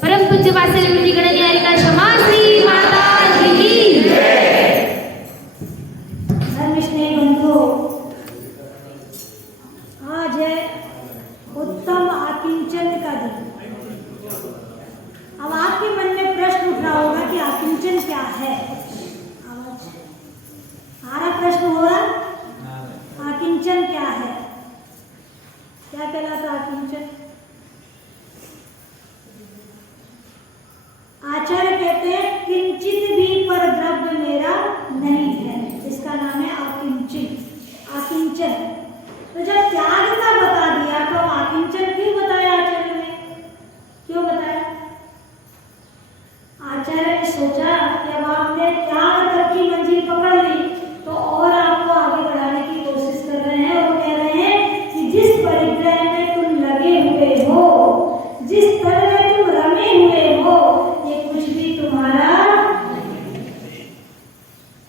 परम पूज्य वात्सल्य मूर्ति गणनीय हरिका क्षमा श्री माता जी की धर्मस्नेही बंधु, आज है उत्तम आकिंचन का दिन। अब आपके मन में प्रश्न उठ रहा होगा कि आकिंचन क्या है। हमारा प्रश्न हो रहा, आकिंचन क्या है? क्या कहलाता आकिंचन? आचार्य कहते हैं किंचित भी पर द्रव्य मेरा नहीं है, इसका नाम है आकिंचन। आकिंचन तो जब त्याग का बता दिया तो आकिंचन क्यों बताया आचार्य ने? क्यों बताया? आचार्य ने सोचा कि अब आपने त्याग तक की मंजिल पकड़ ली तो और आपको आगे बढ़ाने की कोशिश कर रहे हैं और कह रहे हैं कि जिस परिग्रह में तुम लगे हुए हो, जिस तरह में तुम रमे हुए हो, ये कुछ भी तुम्हारा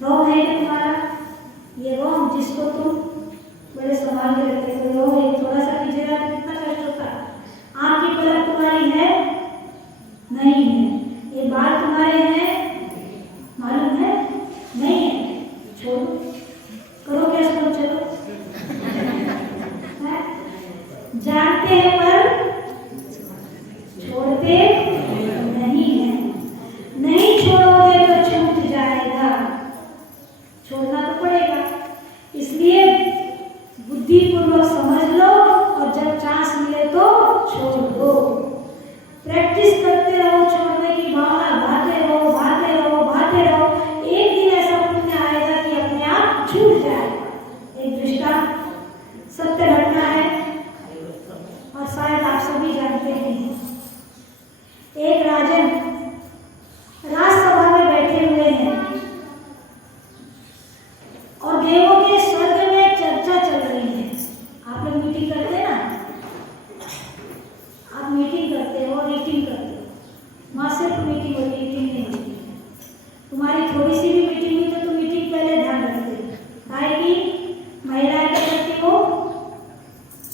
रोग है। तुम्हारा ये रोग जिसको तुम बड़े संभाल के रखते हो, रोग थोड़ा सा कीजिएगा तो कितना कष्ट होता है। आपकी पलक तुम्हारी है नहीं है, ये बाल तुम्हारे हैं मालूम है नहीं है, छोड़ो, करो क्या इसको, चलो जानते हैं पर छोड़ते नहीं है। नहीं छोड़ोगे तो छूट जाएगा, छोड़ना तो पड़ेगा। इसलिए बुद्धिपूर्वक समझ लो और जब चांस मिले तो छोड़ दो। प्रैक्टिस करते रहो, छोड़ने की भावना, भाते रहो भाते रहो भाते रहो। एक दिन ऐसा पुण्य आएगा कि अपने आप छूट जाएगा। एक दृष्टांत सत्य घटना है और शायद आप सभी जानते हैं। एक राजन राजसभा में बैठे हुए हैं और देवों के स्वर्ग में चर्चा चल रही है। आप लोग मीटिंग करते हैं ना, आप मीटिंग करते हो, मीटिंग करते हो, वहाँ सिर्फ मीटिंग होती है, मीटिंग नहीं होती है। तुम्हारी थोड़ी सी भी मीटिंग हुई तो तुम मीटिंग पहले ध्यान रखते हो। काहे की महिलाएं क्या करती हो?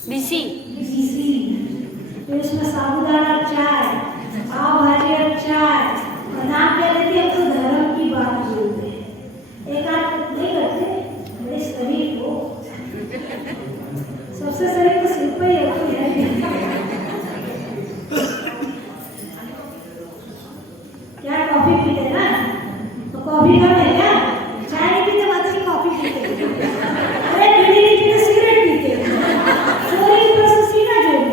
बीसी फिर उसमें साबुदाना चाय, पाव भाजी और चाय, और नाम क्या लेते हैं? तो धर्म की बात बोलते हैं। एक आध नहीं करते, बड़े शरीफ हो, सबसे शरीफ तो शिल्प ही होती है। क्या कॉफी पीते ना, तो कॉफी कम है क्या? चाय नहीं पीते, बात की कॉफी पीते। अरे बीड़ी नहीं पीते, सिगरेट पीते। चोरी तो सीना जोड़ी,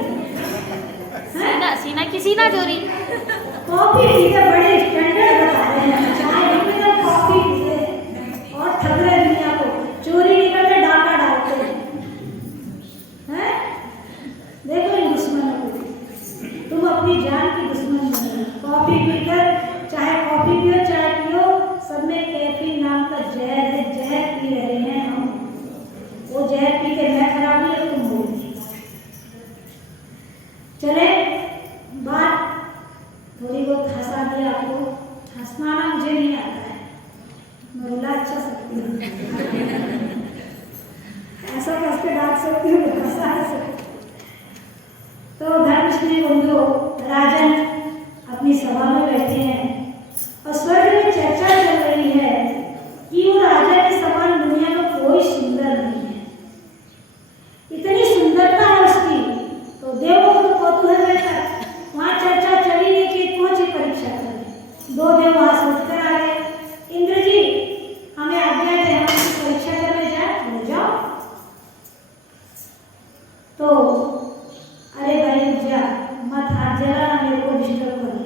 सीना की सीना चोरी। कॉफी पीते, बड़े स्टैंडर्ड बता रहे हैं। चाय नहीं पीते, कॉफी पीते और ठग रहे दुनिया को। चोरी नहीं करते, डाका डालते हैं। देखो इन दुश्मनों को, तुम अपनी जान की दुश्मन बनो। कॉफी पीकर, चाहे कॉफी पियो चाय पियो, सब में कैफीन नाम का जहर है, जहर पी रहे हैं हम। वो जहर पी के मैं खराब हुई, तुम हो गई। चले बात थोड़ी बहुत हंसा दिया आपको। हंसना ना मुझे नहीं आता है, मैं रुला अच्छा सकती हूँ। ऐसा कस के डांट सकती हूँ, हंसा है सकती। तो धर्मस्नेही बंधु, राजन अपनी सभा में बैठे हैं और स्वर्ग में चर्चा चल रही है कि वो राजा के समान दुनिया में कोई सुंदर नहीं है। इतनी सुंदरता है उसकी तो देवों को तो कौतूहल रहता है। वहाँ चर्चा चली नहीं कि कौन सी परीक्षा करें। दो देव वहाँ से उठकर आ गए, इंद्र जी हमें आज्ञा है, हम इसकी परीक्षा करने जाए, हो जाओ। तो अरे भाई जा, मत हाथ जलाना, मेरे को डिस्टर्ब करो।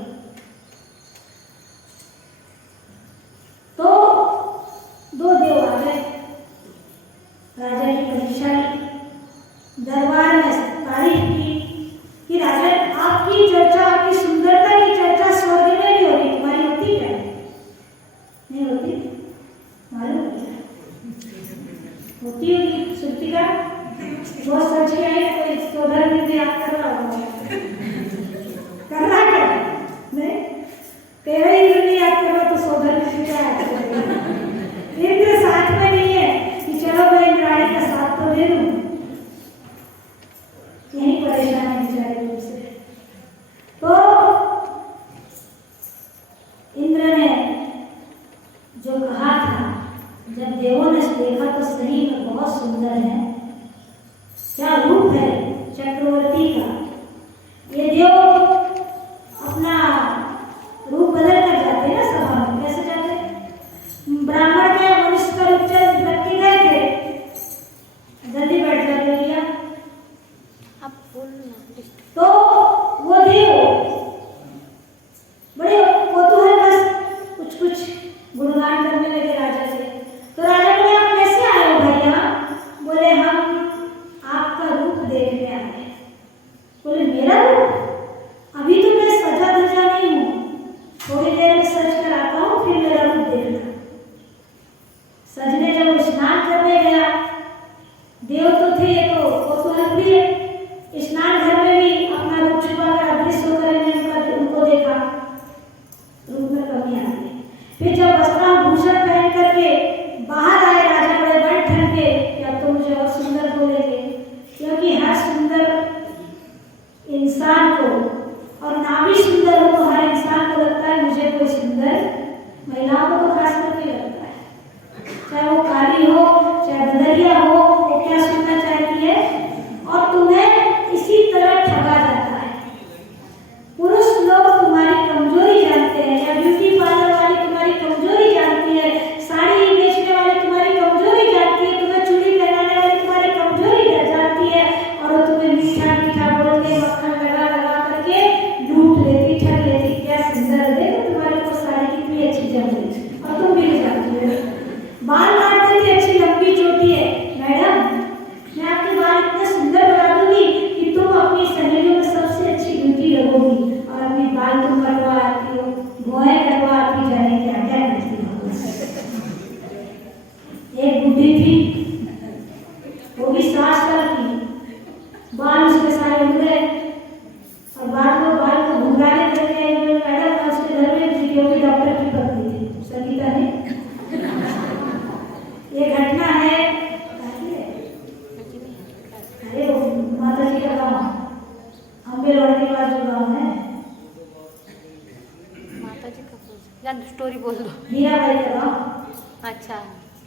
जान स्टोरी बोल दो। मीराबाई का गाँव अच्छा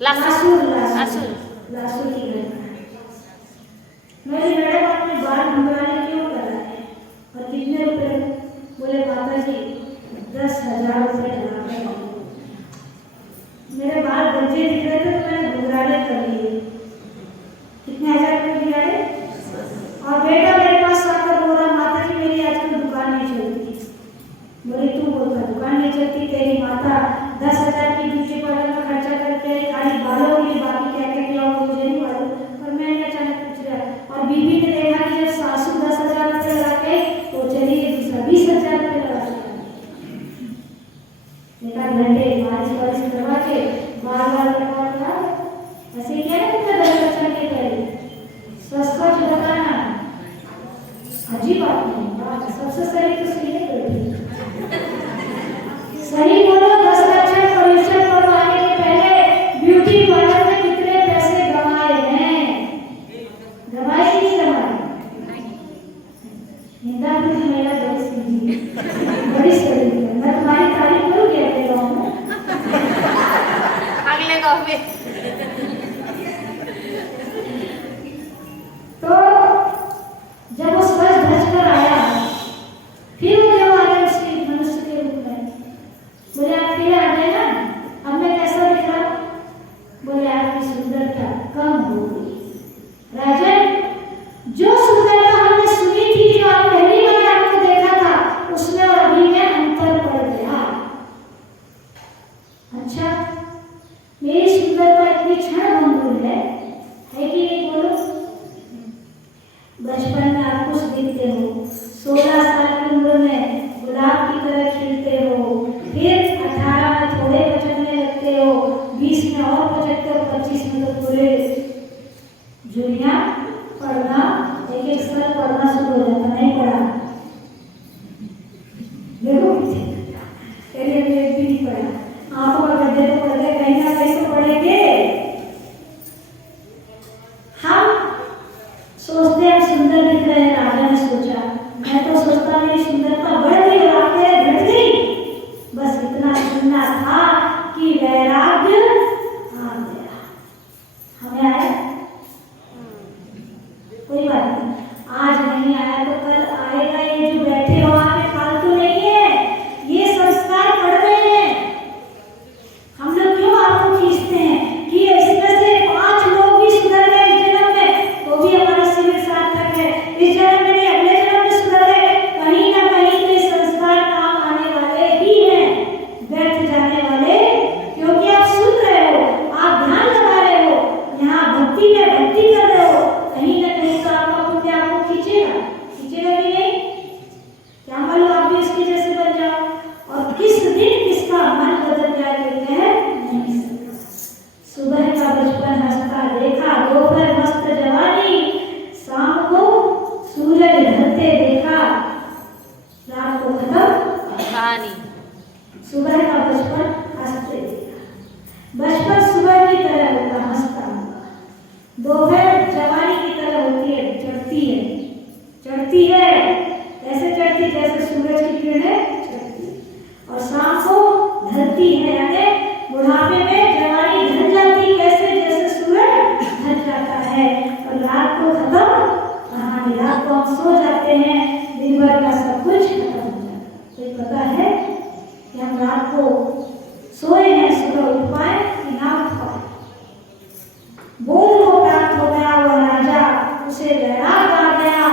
लासूर लासूर। लासूर की घटना। मेरी मैडम आपने बाल मंगवाने क्यों करा है और कितने रुपए? बोले माता जी 10,000 रुपये जमा कर। मेरे बाल गंजे दिख रहे थे तो मैंने घुंघराले कर लिए। कितने हजार रुपये दिया है? और बेटा मेरे पास आकर बोला माता जी मेरी आजकल दुकान नहीं चलती। बोली तू बोलता दुकान नहीं चलती, तेरी माता 10,000 की ब्यूटी पार्लर में खर्चा करके खाली बालों के लिए, बाकी क्या क्या किया वो मुझे नहीं मालूम। पर मैंने अचानक पूछ लिया और बीबी ने देखा कि जब सासू 10,000 रुपये लगा के तो चलिए दूसरा 20,000 रुपये लगा के एक आध घंटे मालिश वालिश करवा के बाल कटवा ऐसे क्या है कितना 10,000 के पहले स्वच्छ बताना अजीब बात नहीं। सबसे सही तो सही है, सही बोलो। 10,000 पॉल्यूशन करवाने के पहले ब्यूटी पार्लर में कितने पैसे कमाए हैं? कमाए कि नहीं कमाए? इंदापुर की महिला बड़ी सीधी बड़ी सही है। मैं तुम्हारी तारीफ करूँ क्या अगले गाँव में? अगले गाँव में तो जब वो स्वच्छ धज कर आया फिर वो जब आ गया उसके मनुष्य के रूप में, बोले आप फिर आ गए ना, अब मैं कैसा दिख रहा? बोले आपकी सुंदरता कम हो गई। राजन, जो सुंदरता हमने सुनी थी, जो आप पहली बार आपको देखा था, उसमें और अभी में अंतर पड़ गया। अच्छा, मेरी सुंदरता इतनी क्षणभंगुर है कि नहीं? बोलो। बचपन में आप कुछ दिखते हो, 16 साल की उम्र में गुलाब की तरह खिलते हो, फिर 18 में थोड़े बचने लगते हो, 20 में और बचते हो, 25 में तो पूरे जुनिया पढ़ना एक एक साल पढ़ना शुरू हो जाता। नहीं पढ़ा देखो तेरे लिए भी नहीं पढ़ा, आंखों का गड्ढे तो पढ़ गए, कहीं ना कहीं तो पढ़ेंगे। हम सोचते हैं सुंदर दिख रहे हैं। राजा ने सोचा, मैं तो सोचता मेरी सुंदरता बढ़ गई और आपके घट गई। बस इतना सुनना था कि वैराग्य आ गया। हमें आया? कोई बात नहीं, आज नहीं आया तो कल आएगा। ये जो बैठे हो आप फालतू नहीं है, ये संस्कार पढ़ रहे हैं। हम लोग क्यों आपको खींचते हैं कि इसमें से 5 लोग भी सुधर गए इस जन्म में, तो भी हमारा शिविर सार्थक है। इस जन्म में नहीं, अगले जन्म में सुधर गए, कहीं ना कहीं तो संस्कार काम आने वाले ही हैं, व्यर्थ जाने वाले। क्योंकि आप सुन रहे हो, आप ध्यान लगा रहे हो, यहाँ भक्ति में भक्ति कर रहे हो, कहीं ना कहीं तो आपका पुण्य आपको खींचेगा। खींचेगा कि नहीं? क्या मालूम आप भी इसके जैसे बन जाओ। और किस दिन किसका मन बदल जाए कहते हैं नहीं सकता। सुबह का बचपन हंसता देखा, दोपहर मस्त जवानी, शाम को सूरज ढलते देखा, रात को खत्म कहानी। सुबह का बचपन हंसते देखा। बचपन सुबह की तरह होता, हंसता होगा। दोपहर जवानी की तरह होती है, चढ़ती है। चढ़ती है ऐसे चढ़ती जैसे सूरज की किरणें चढ़ती है, और शाम को ढलती है, यानी बुढ़ापे में जवानी ढल जाती कैसे? जैसे सूरज ढल जाता है। और रात को खत्म कहानी। रात को हम सो जाते हैं, दिन भर का सब कुछ खत्म हो जाता है। तो पता है कि हम रात को सोए हैं, सुबह उठ पाए कि ना उठ पाए। बोध को प्राप्त हो गया वह राजा, उसे वैराग आ गया,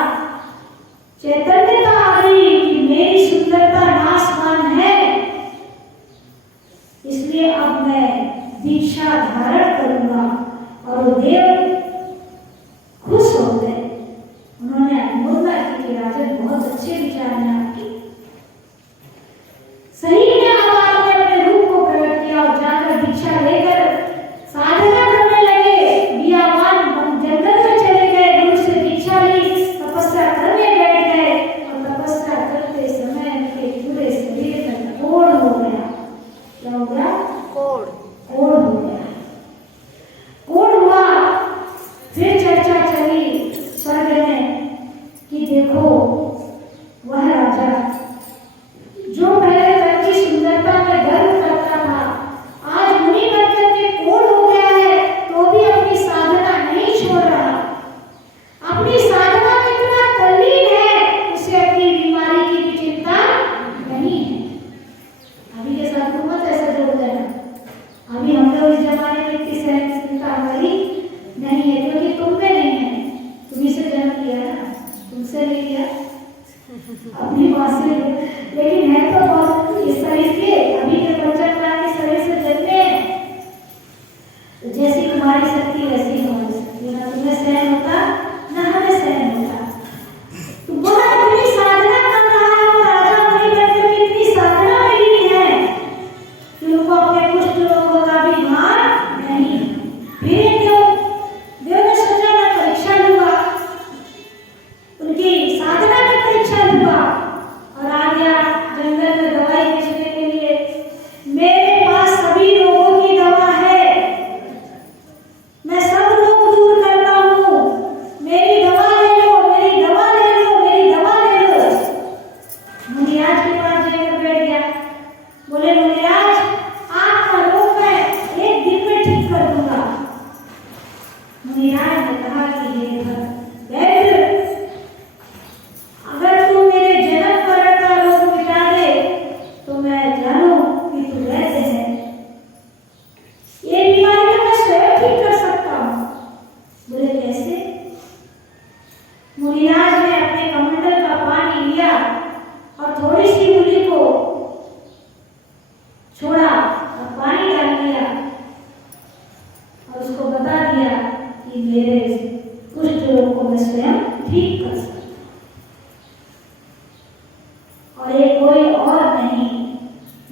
चैतन्यता आ गई कि मेरी सुंदरता नाशवान है, इसलिए अब मैं दीक्षा धारण करूंगा। और वो देव खुश हो गए। उन्होंने अनुमोदना की कि राजन बहुत अच्छे विचार हैं आपके। सही में अब आपने अपने रूप को प्रकट किया और जाकर दीक्षा लेकर साधना करने लगे। बियावान जंगल में चले गए, गुरु से दीक्षा ली, तपस्या करने बैठ गए। और तपस्या करते समय उनके पूरे शरीर में कोढ़ हो गया। क्या हो गया? कोढ़। कोढ़ हो गया। कोढ़ हुआ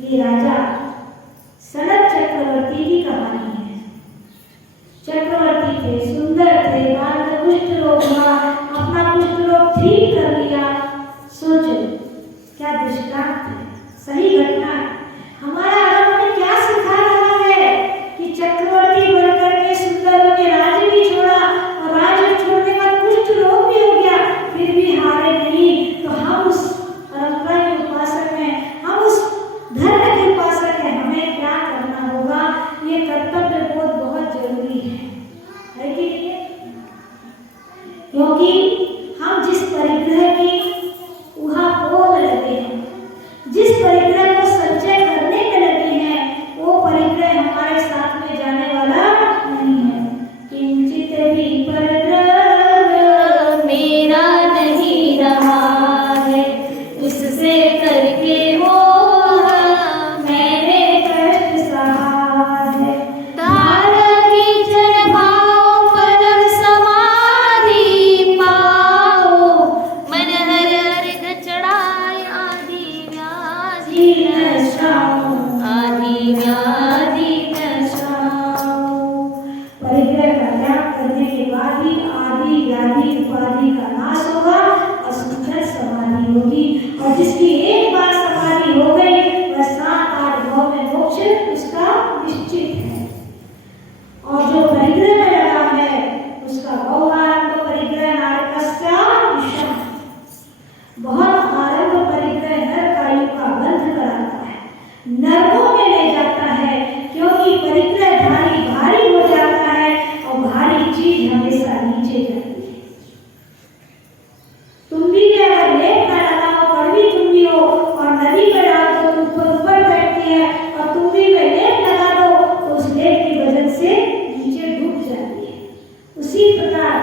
ये राजा सनत चक्रवर्ती की कहानी है। चक्रवर्ती थे, सुंदर थे, बाद में कुष्ठ रोग हुआ, अपना कुष्ठ रोग ठीक कर लिया। सोचो क्या दृष्टांत है, सही घटना है। हमारा धर्म हमें क्या सिखा रहा है कि चक्रवर्ती बनकर के सुंदर होकर राज्य भी छोड़ा और राज्य छोड़ने के बाद कुष्ठ रोग भी हो गया, फिर भी हारे नहीं। तो हम उस परंपरा के उपासक हैं, हम उस धर्म के उपासक हैं, हमें क्या करना होगा? ये कर्तव्य बोध बहुत जरूरी है कि नहीं? क्योंकि हम जिस परिग्रह की उहापोह लगे हैं, जिस परिग्रह को संचय करने में लगे हैं, वो परिग्रह हमारे साथ में जाने वाला नहीं है। किंचित भी परिग्रह मेरा नहीं रहा है, उससे करके हो मैंने कष्ट सहा है। तारा की जल भाव परम समाधि पाओ, मन हर हर चढ़ाए आदि व्याधि नशाओ, आदि व्याधि नशाओ। परिग्रह का त्याग करने के बाद ही आदि व्याधि उपाधि का नाश होगा और सुंदर समाधि होगी। और जिसकी एक बार समाधि हो गई, वह 7-8 भाव में मोक्ष उसका निश्चित है। और जो परिग्रह में लगा है, उसका बहुआरंभ परिग्रह नारकस्या विषम, बहुत आरंभ परिग्रह नरकायु का बंध कराता है, नरकों में ले जाता है। क्योंकि परिग्रह भारी हो जाता है और भारी चीज हमेशा नीचे जाती है। तुम्बी में अगर लेप ना डाला हो, कड़वी तुम्बी हो और नदी में डाल दो तो ऊपर बैठती है, और तुम्बी में लेप लगा दो तो उस लेप की वजह से नीचे डूब जाती है। उसी प्रकार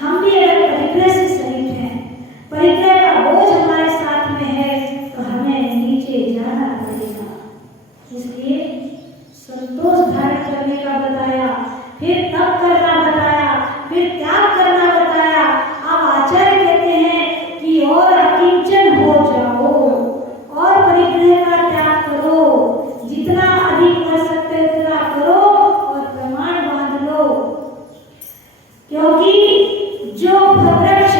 हम भी अगर परिग्रह से सहित हैं, परिग्रह का बोझ हमारे साथ में है, तो हमें नीचे जाना पड़ेगा। इसलिए संतोष धारण करने का बताया, फिर तप करना बताया, फिर त्याग करना बताया। अब आचार्य कहते हैं कि और अकिंचन हो जाओ और परिग्रह का त्याग करो, जितना अधिक कर सकते हो उतना करो और प्रमाण बांध लो। क्योंकि जो वृक्ष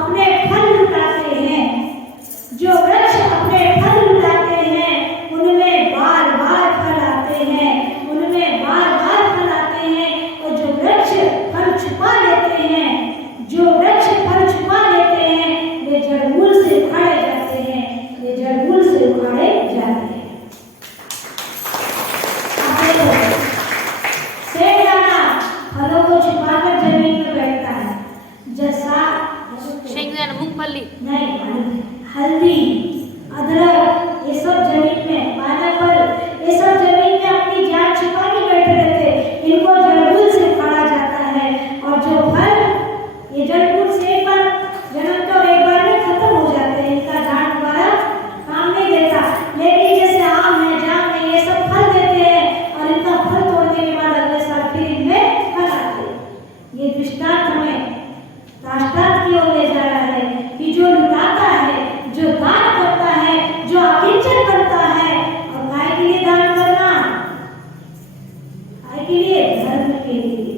अपने फल लुटाते हैं, जो वृक्ष अपने फल लुटाते हैं, उनमें बार बार फल आते हैं, उनमें बार बार फल आते हैं। और जो वृक्ष फल छुपा लेते हैं, जो वृक्ष फल छुपा लेते हैं, वे जड़मूल से उखाड़े जाते हैं, वे जड़मूल से उखाड़े जाते हैं। सेब दाना फलों को छुपाकर जमीन में बैठता है, जैसा मूंगफली नहीं, हल्दी, अदरक, ये सब जमीन में, पाइनएप्पल, ये सब जमीन में अपनी जान छिपा के बैठे रहते हैं। इनको जड़मूल से उखाड़ा जाता है। और जो फल ये जड़मूल से एक बार जन्म तो एक बार में खत्म हो जाते हैं, इनका झाड़ दोबारा काम नहीं देता। लेकिन जैसे आम है, जाम है, ये सब फल देते हैं और इनका फल तोड़ने के बाद अगले साल फिर इनमें फल आते हैं। ये दृष्टांत हमें राष्ट्रार्थ की ओर ले जा रहा है कि जो लुटाता है, जो दान करता है, जो अकिंचन करता है, और काय के लिए दान करना? काय के लिए? धर्म के लिए।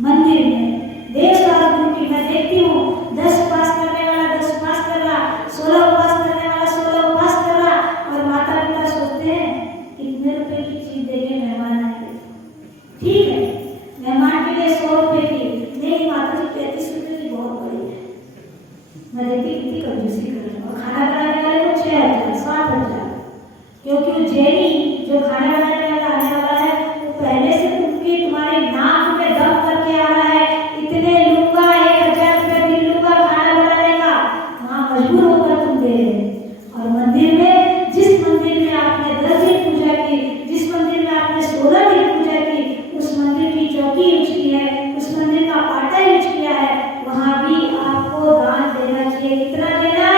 मंदिर में देश राजगुरु की मैं देखती हूँ, 10 उपास करने वाला 10 उपास कर रहा, 16 उपास करने वाला 16 उपास कर रहा, और माता पिता सोचते हैं कितने रुपए की चीज देंगे मेहमान आएंगे। ठीक है, मेहमान के लिए 100 रुपए की नहीं, माता जी 35 रुपए की बहुत बड़ी है। मैं देखती कितनी कंजूसी कर रही हूँ। और खाना बनाने वाले को 6,000 7,000, क्योंकि वो जेनी जो खाना बनाने वाला आने वाला है, वो पहले से तुम्हारे नाक में दम करके आ रहा है, इतने लूंगा, 1,000 रुपये बिल लूंगा खाना बनाने का, वहाँ मजबूर होकर तुम दे रहे। और मंदिर में, जिस मंदिर में आपने 10 दिन पूजा की, जिस मंदिर में आपने 16 दिन पूजा की, उस मंदिर की चौकी यूज की है, उस मंदिर का पाटा यूज किया है, वहाँ भी आपको दान देना चाहिए। कितना देना?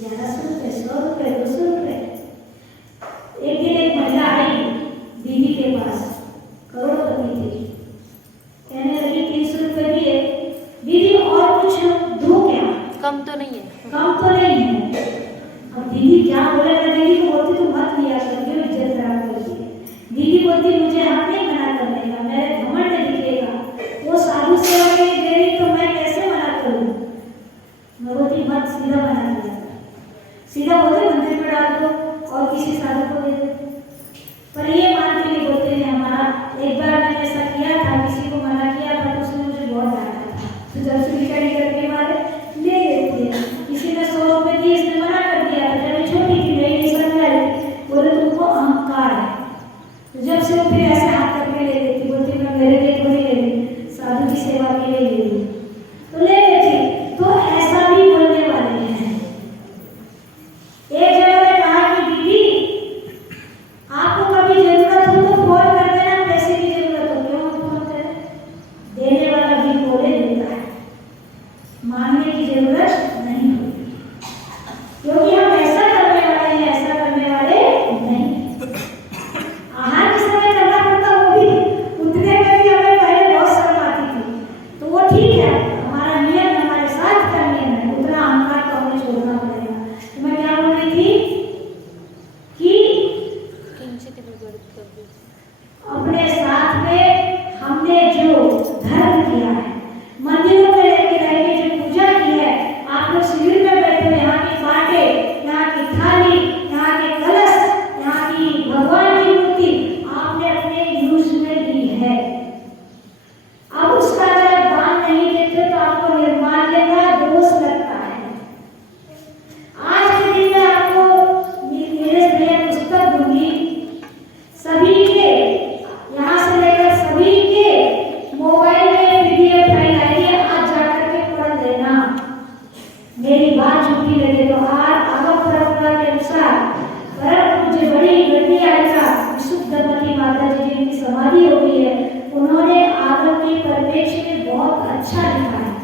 1100 रुपये, 100 रुपये, 200 रुपये। एक दिन एक महिला किसी साधु को दे देते। पर ये मानते नहीं, बोलते हैं हमारा। एक बार मैंने ऐसा किया था, किसी को मना किया था तो उसने मुझे बहुत डांटा था। तो जब से बिचारी करने वाले ले लेते हैं। किसी ने 100 रुपए दिए, इसने मना कर दिया था। जब मैं छोटी थी, नहीं समझाई, बोले तुमको अहंकार है। तो जब से वो फिर ऐसे हाथ करके ले लेती, बोलती मैं मेरे लिए थोड़ी ले ली, साधु की सेवा के लिए ले ली, तो ले लेती। तो ऐसा भी बोलने वाले हैं। एक जगह में कहा कि दीदी आपको कभी जरूरत हो तो फोन कर देना, पैसे की जरूरत हो क्यों फोन करें। देने वाला भी बोले देता है, मांगने की जरूरत नहीं होती, क्योंकि हम ऐसा करने वाले हैं, ऐसा करने वाले नहीं। आहार किस समय करना पड़ता, वो भी उतने में भी हमें पहले बहुत शर्म आती थी, तो वो ठीक है, हमारा नियम हमारे साथ का नियम है, उतना अहंकार को हमें छोड़ना पड़ेगा। तो मैं क्या बोल रही थी कि अपने साथ में हमने जो धर्म किया है, मंदिरों में लेके रह के जो पूजा की है, आप लोग शिविर में बैठे हुए, यहाँ की बाटे, यहाँ की थाली, यहाँ के कलश, यहाँ की भगवान की मूर्ति आपने अपने यूज में ली है। अब उसका अगर आप दान नहीं देते तो आपको निर्माल्य का दोष लगता है। आज के दिन में आपको मेरे से पुस्तक दूंगी, सभी के यहाँ से लेकर सभी के मोबाइल में पीडीएफ फाइल आएगी, आज जाकर के पढ़ लेना। मेरी बात झूठी लगे तो आज आगम परंपरा के अनुसार परम पूज्य बड़ी गद्दियालिका विशुद्धमती माता जी जिनकी समाधि हो गई है, उन्होंने आगम के परिप्रेक्ष्य में बहुत अच्छा लिखा है।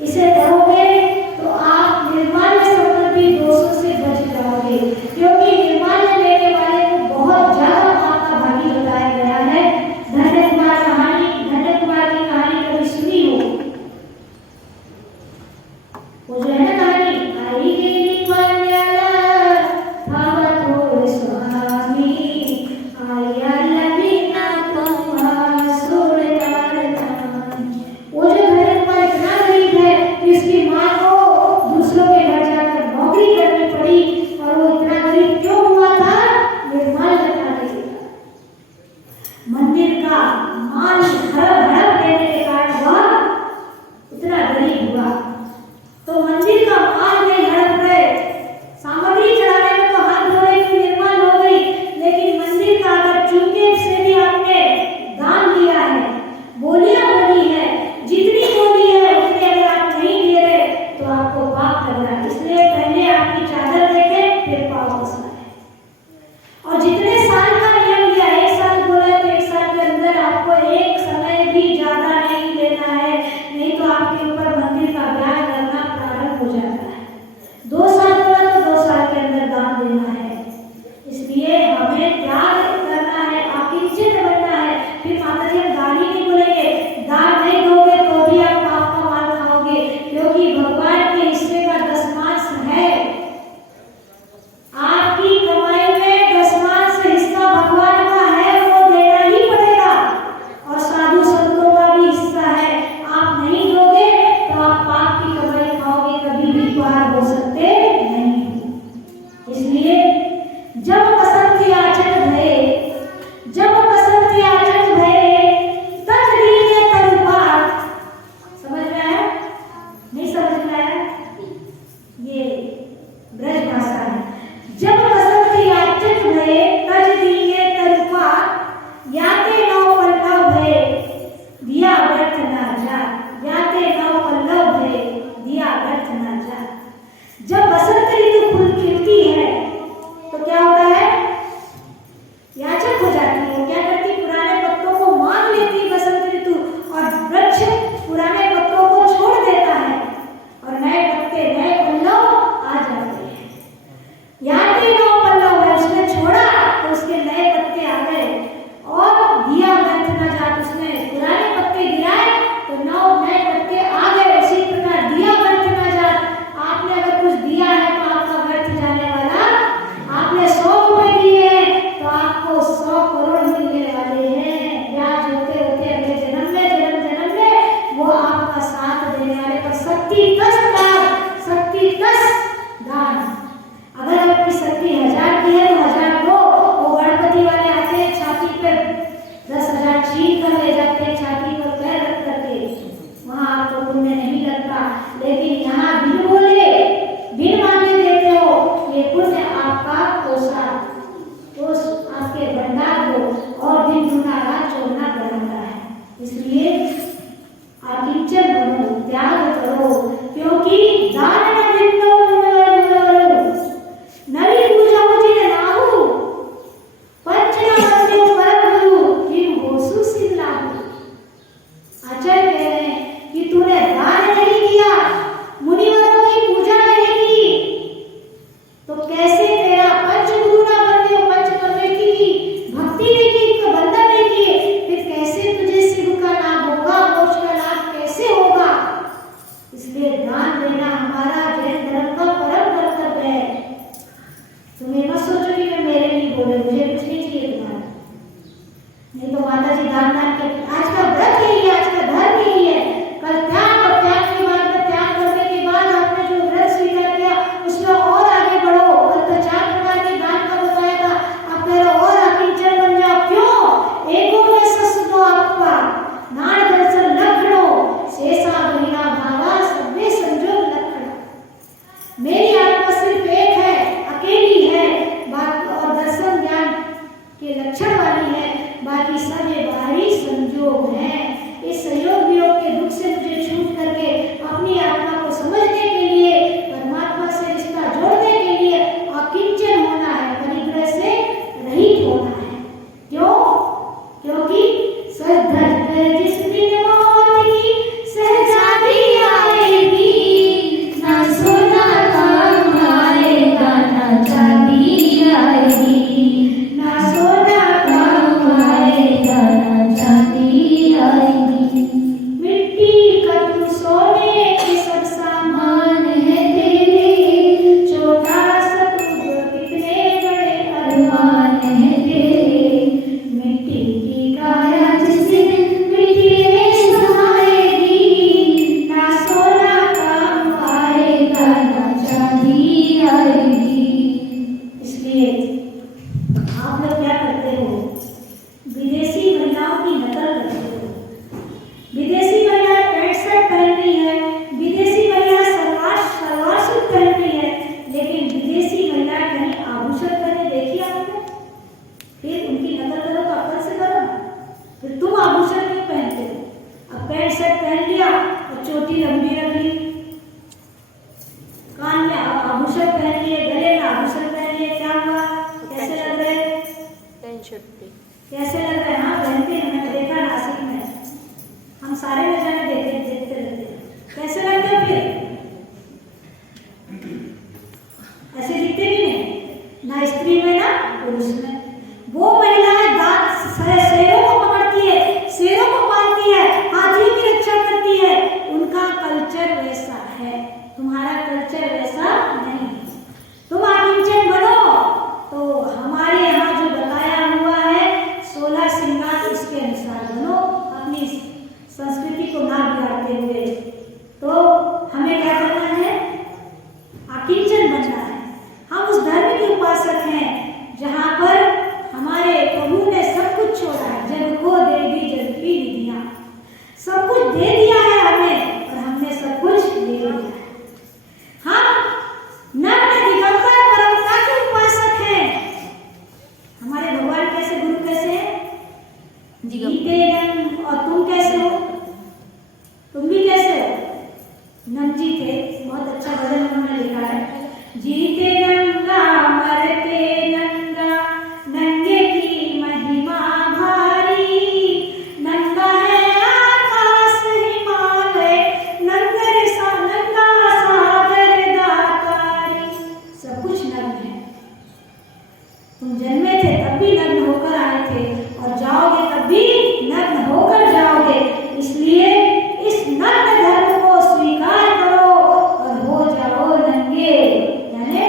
इसे पढ़ोगे तो आप निर्माल्य संबंधी दोषों से बच जाओगे, क्योंकि निर्माल्य लेने वाले को बहुत ज्यादा पाप का भागी बताया गया है। धन्य कुमार की कहानी कभी सुनी हो? वो जो है ना कहानी, आई गेली पाण्याला भावा थोर स्वामी, आया लवीना पवा सोडतार नाम। वो जो धन्य कुमार इतना गरीब है कि उसकी माँ को दूसरों के घर जाकर नौकरी करनी पड़ी, और वो इतना गरीब क्यों हुआ था? निर्माल्य खाने के कारण। मंदिर का माल हड़प देने के कारण वह इतना गरीब हुआ। तो मंदिर का माल नहीं हड़प गए, सामग्री चढ़ाने में तो हाथ धो रही थी, निर्माल हो गई, लेकिन मंदिर का अगर चूके से भी आपने दान दिया है, बोलियां बोली है, जितनी बोली है उतने अगर आप नहीं दे रहे तो आपको पाप लग रहा है। इसलिए पहले आपकी चादर देखे फिर पाप बसना है। और जितने साल का नियम दिया, 1 साल बोला है तो 1 साल के अंदर आपको एक समय भी ज्यादा नहीं लेना है, नहीं तो आपके ऊपर मंदिर का ब्याज लगना प्रारंभ हो जाता है। 2 साल बोला तो 2 साल के अंदर दान देना है। इसलिए हमें त्याग करना है, अकिंचित बनना है। फिर माता जी हम दान ही नहीं बोलेंगे, दान नहीं दोगे तो भी आप पाप का माल खाओगे, क्योंकि भगवान के हिस्से का दशमांश है। आपकी कमाई में दशमांश हिस्सा भगवान का है, वो देना ही पड़ेगा। और साधु संतों का भी हिस्सा है, आप नहीं दोगे तो आप पाप की कमाई खाओगे, कभी भी पार हो सकते नहीं। इसलिए जब बसंत याचक भये, जब बसंत याचक भये, तज दीने तरुपात। समझ में आया? नहीं समझ में आया? ये ब्रज भाषा है। जब बसंत याचक भये, तज दीने तरुपात, याते नौ पल्लव भये, दिया व्यर्थ ना जा। याते नौ पल्लव भये, दिया व्यर्थ ना जा। जब बसंत ऋतु खिलती है तुम ये मत सोचो कि मैं मेरे लिए बोल रही हूँ, मुझे कुछ नहीं चाहिए तुम्हारा। नहीं तो माता जी दान दान के आज का व्रत यही है, आज का धर्म यही है। कल त्याग और त्याग के बाद में त्याग करने के बाद आपने जो व्रत स्वीकार किया उसमें और आगे बढ़ो। कल तो 4 प्रकार के दान का बताया था, आप कह रहे हो और अकिंचन बन जाओ। क्यों? एको में ससुतो आपका नाड़ दर्शन लक्षणो शेषा बहिना भावा सभ्य संजोग लक्षण। मेरी आत्मा सिर्फ एक है, अकेली है, बाकी और दर्शन ज्ञान के लक्षण वाली है, बाकी सब ये बाहरी संयोग है। इस संयोग वियोग के दुख से मुझे छूट करके अपनी आत्मा को समझने के लिए, परमात्मा से रिश्ता जोड़ने के लिए अकिंचन होना है, परिग्रह से रहित होना है। क्यों? क्योंकि सधज पे जिस दिन मौत की सहजादी आएगी, ना सोना काम आएगा ना चांदी आएगी, ना सोना काम आएगा ना चांदी आएगी। मिट्टी का तुम सोने के सब सामान मान है तेरे, छोटा सा तू कितने बड़े अरमान है तेरे। मिट्टी की काया जिस दिन मिट्टी में समाएगी, ना सोना काम आएगा ना चांदी आएगी। इसलिए आप लोग क्या करते हो? विदेशी महिलाओं की नकल करते हो। विदेशी महिला पैंट शर्ट पहन रही है, विदेशी महिला सलवार सूट पहन रही है, लेकिन विदेशी महिला कहीं आभूषण पहने देखी आपने? फिर उनकी नकल करो तो अकल से करो ना। फिर तुम आभूषण क्यों पहनते हो? अब पैंट शर्ट पहन लिया और चोटी लंबी रख ली, कान में आभूषण पहन लिए, गले में आभूषण पहन लिए, क्या हुआ? कैसे लग रहे? कैसे लग रहे? हाँ पहनते हैं, मैंने देखा नासिक में, हम सारे में जाने देखते रहते हैं। कैसे लगते हो फिर? ऐसे दिखते भी नहीं, ना स्त्री में ना पुरुष में। वो महिलाएं शेरों को पकड़ती है, शेरों को पालती है, हाथियों की रक्षा करती है, उनका कल्चर वैसा है, तुम्हारा कल्चर वैसा नहीं। तुम अकिंचन बनो तो हमारे यहाँ जो बताया हुआ है 16 श्रृंगार, उसके अनुसार बनो, अपनी संस्कृति को ना बिगाड़ते हुए। तो हमें क्या करना है? अकिंचन बनना है। हम उस धर्म के उपासक हैं जहाँ पर हमारे प्रभु ने सब कुछ छोड़ा है, जग को दे दी जग की विधियाँ, सब कुछ दे दिया है हमें और हमने सब कुछ ले लिया है। हम नग्न दिगंबर परंपरा के उपासक हैं। हमारे भगवान कैसे, गुरु कैसे हैं? जीते नंग। और तुम कैसे हो? तुम भी कैसे हो? नंग जी थे, बहुत अच्छा भजन उन्होंने लिखा है, जीते नंगा मरते नंगा, नंगे की महिमा भारी, नंगा है आकाश हिमालय, नंगा सागर दातारी। सब कुछ नग्न है। तुम जन्मे थे तब भी नग्न होकर आए थे और जाओगे तब भी नग्न होकर जाओगे। इसलिए इस नग्न धर्म को स्वीकार करो और हो जाओ नंगे, यानी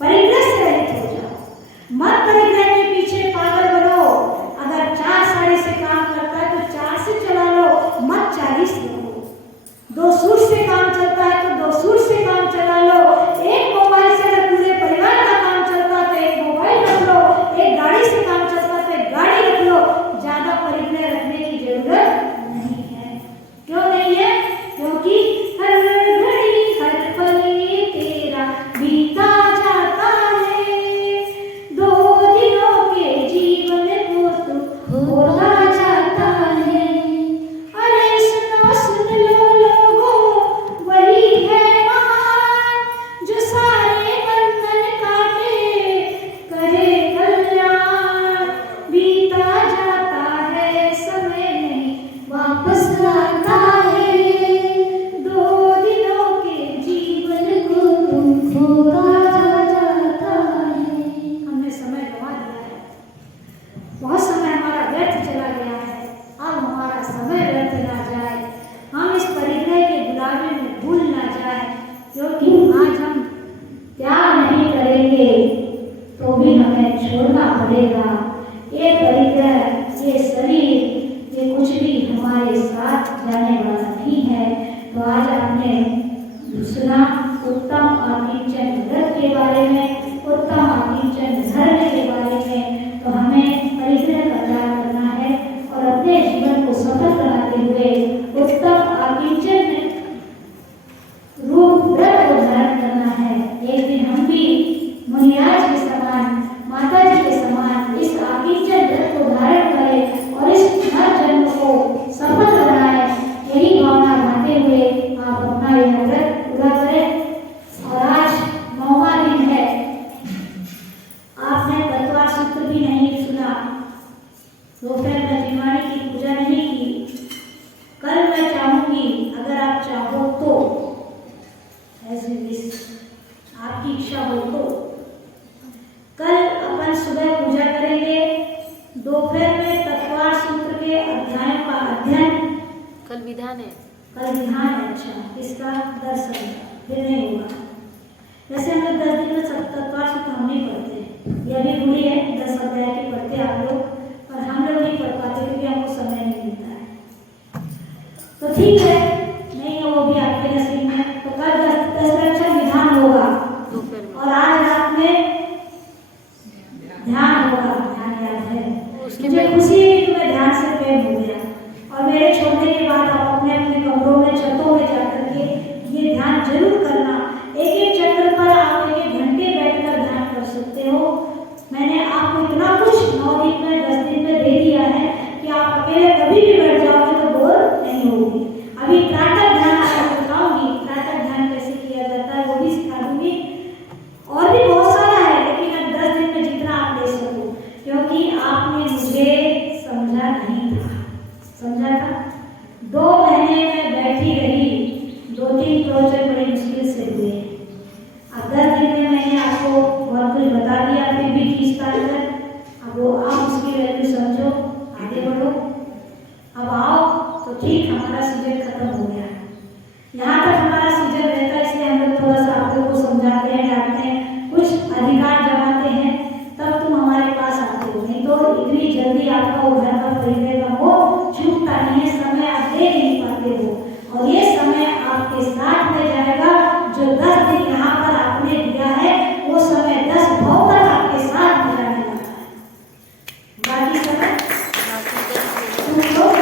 परिग्रह से रहित हो जाओ। मत परिग्रह के पीछे पागल बनो। अगर 4 साड़ी से काम करता है तो 4 से चला लो, मत 40 रखो। 2 सूट से काम चलता है तो 2 सूट से काम चला लो। एक मोबाइल से अगर पूरे परिवार का काम चलता है तो एक मोबाइल रख लो, एक आकिंचन धर्म के बारे में तो हमें परिग्रह का त्याग करना है और अपने जीवन को सफल बनाते हुए उत्तम आकिंचन रूप व्रत को धारण करना है। एक दिन हम भी मुनिराज के समान, माता जी के समान इस आकिंचन व्रत को धारण करें और इस नर जन्म को सफल बनाए। यही भावना बनाते हुए आप अपना यह व्रत पूरा करें। और आज 9वां दिन है। आपने तत्वार सूत्र भी नहीं सुना, दोपहर में जिनवाणी की पूजा नहीं की। कल मैं चाहूंगी, अगर आप चाहो तो, ऐसे आपकी इच्छा हो तो कल अपन सुबह पूजा करेंगे। दोपहर में तत्वार सूत्र के अध्यायों का अध्ययन। कल विधान है। कल विधान है। अच्छा, इसका दर्शन फिर नहीं होगा। वैसे हम लोग 10 दिन में तत्वार सूत्र हम नहीं पढ़ते, यह भी रूढ़ी है। 10 अध्याय की पढ़ते आप लोग, और हम लोग नहीं पढ़ पाते क्योंकि हमको समय नहीं मिलता है। तो ठीक है, नहीं है वो भी आपके नसीब में। तो कल 10 लक्षण विधान होगा और आज रात में ध्यान होगा। ध्यान याद है? मुझे खुशी है कि तुम्हें ध्यान से प्रेम हो गया और मेरे छोड़ने के बाद आप अपने अपने कमरों में, छतों में जाकर के ये ध्यान जरूर करना। एक एक चक्र पर आप 1-1 घंटे बैठकर ध्यान कर सकते हो। मैंने आपको इतना कुछ 9 दिन में, 10 दिन में दे दिया है कि आप अकेले कभी भी बैठ जाओगे तो बोर नहीं होगी। अभी प्रातः ध्यान आपको बताऊंगी, प्रातः ध्यान कैसे किया जाता है वो भी सिखा दूंगी। और भी बहुत सारा है, लेकिन अब 10 दिन में जितना आप ले सको, क्योंकि आपने मुझे समझा नहीं था। समझा था? 2 महीने में बैठी रही, 2-3 प्रवचन बड़े मुश्किल से हुए। अब 10 दिन में मैंने आपको बहुत कुछ बता दिया, फिर भी 30 तारीख तक। अब वो आप उसकी वैल्यू समझो, आगे बढ़ो। अब आओ तो ठीक, हमारा सीजन खत्म हो गया। यहाँ तक हमारा सीजन रहता है, इसलिए हम लोग थोड़ा सा आप लोग को समझाते हैं, डांटते हैं, कुछ अधिकार जमाते हैं, तब तुम हमारे पास आते हो। नहीं तो इतनी जल्दी आपका वो घर का परिचय का वो छूटता नहीं है, समय आप दे नहीं पाते हो। और ये समय आपके साथ में जाएगा। जो 10 दिन यहाँ पर आपने दिया है वो समय 10 भाव तक आपके साथ में जाने वाला है। बाकी समय तुम लोग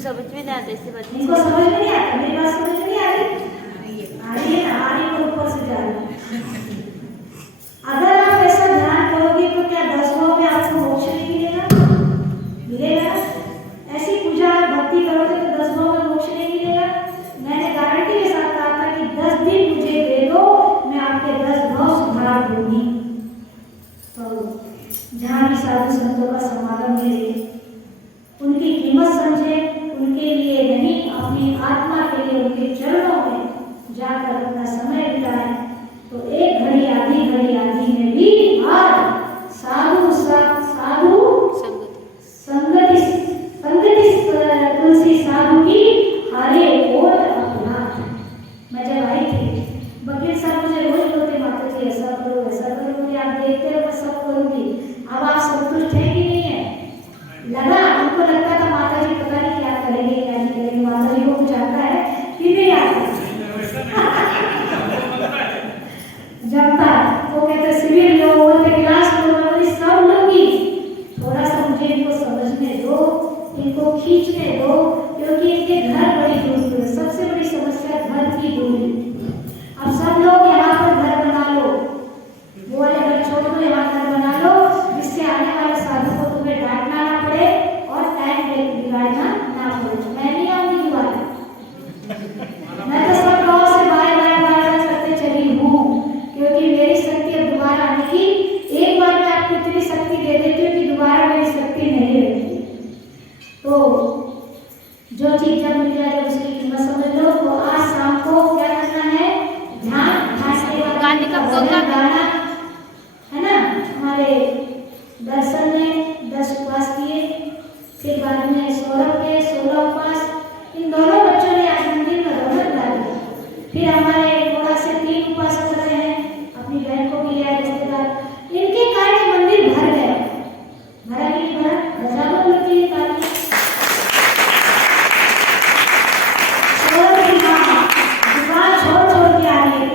समझ में नहीं आता, इससे बात इनको समझ में नहीं आता। मेरी बात समझ में नहीं आ रही? आ रही है ना? आ रही है, ऊपर से जा रही। अगर आप ऐसा ध्यान करोगे तो क्या 10 में आपको मोक्ष नहीं मिलेगा? मिलेगा। ऐसी पूजा भक्ति करोगे तो 10 में मोक्ष नहीं मिलेगा। मैंने गारंटी के साथ कहा था कि 10 दिन मुझे दे दो, मैं आपके 10 भाव सुधार दूंगी। तो जहाँ भी साधु संतों का समागम मिले, उनकी कीमत समझे, उनके लिए नहीं, अपनी आत्मा के लिए उनके चरणों में जाकर अपना समय बिताए। तो एक घड़ी आधी में भी आज साधु संगति तुलसी साधु की हरे ओट अपराध। मैं जब आई थी, वकील साहब मुझे रोज बोलते, माता जी ऐसा करो वैसा करो, मुझे आप देखते रहो, मैं सब करूंगी। अब आप संतुष्ट है कि नहीं है? लगा, उनको लगता था माता जी पता नहीं क्या करेंगे क्या नहीं करेंगे। माता जी को कुछ आता है कि नहीं आता? जमता वो कहते शिविर लो, बोलते क्लास लो, सब लोगी। थोड़ा सा मुझे इनको समझने दो, इनको खींचने दो, क्योंकि इनके घर बड़ी दूर है। सबसे बड़ी समस्या घर की दूरी। अब सब लोग यहाँ पर घर बना लो, वो वाले घर छोड़ दो, यहाँ घर बना लो, जिससे आने वाले साधु को तुम्हें डांटना ना पड़े और टाइम बिगाड़ना ना पड़े। मैं नहीं आऊंगी दोबारा, मैं तो सब गाँव से बाय करते चली हूँ, क्योंकि मेरी शक्ति अब दोबारा आने की। एक बार मैं आपको इतनी शक्ति दे देती हूँ कि दोबारा मेरी शक्ति नहीं रहती। तो जो चीज जब मिल जाए उसकी कीमत समझ लो। तो आज शाम को क्या करना है? ध्यान गाने का प्रोग्राम गाना है ना। हमारे दर्शन में 10 उपवास किए, फिर बाद में सौरभ के 16 उपवास। इन दोनों बच्चों ने आज मंदिर में रौनक डाली। फिर हमारे थोड़ा से 3 उपवास कर रहे हैं, अपनी बहन को भी लिया, रिश्तेदार। इनके कारण मंदिर भर गया। भरा कि नहीं भरा? हजारों लोग की ताली। सौरभ की माँ दुकान छोड़ के आ रही है,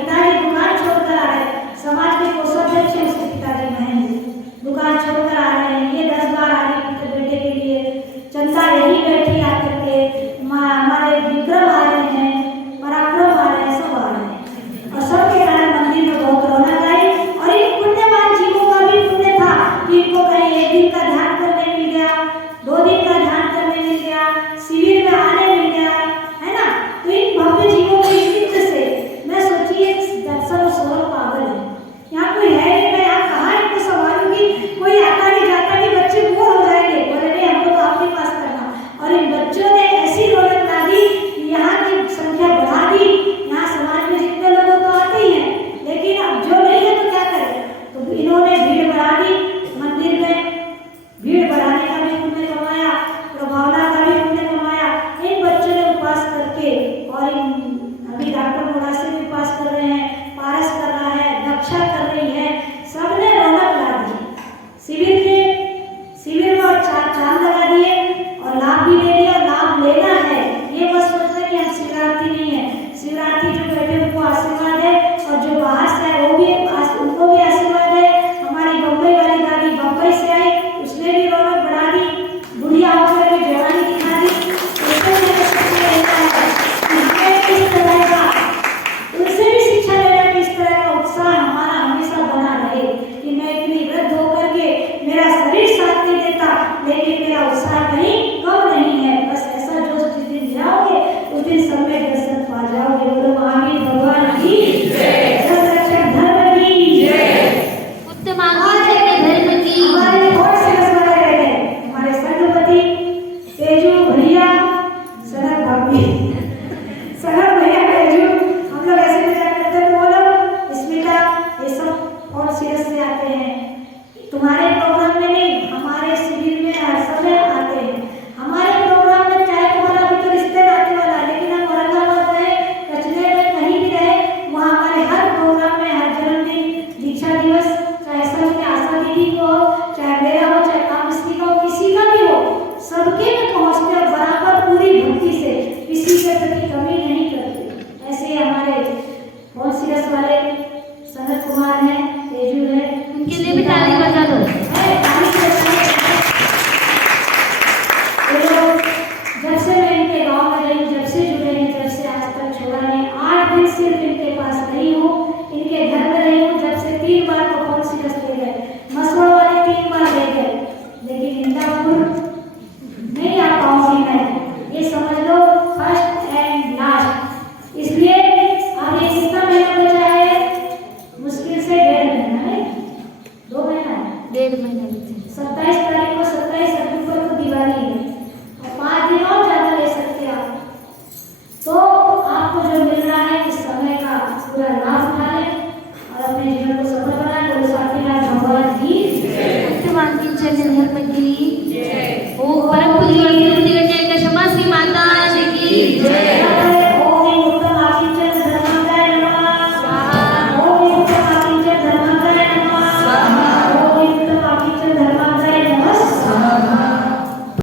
गुरुचरण धर्म की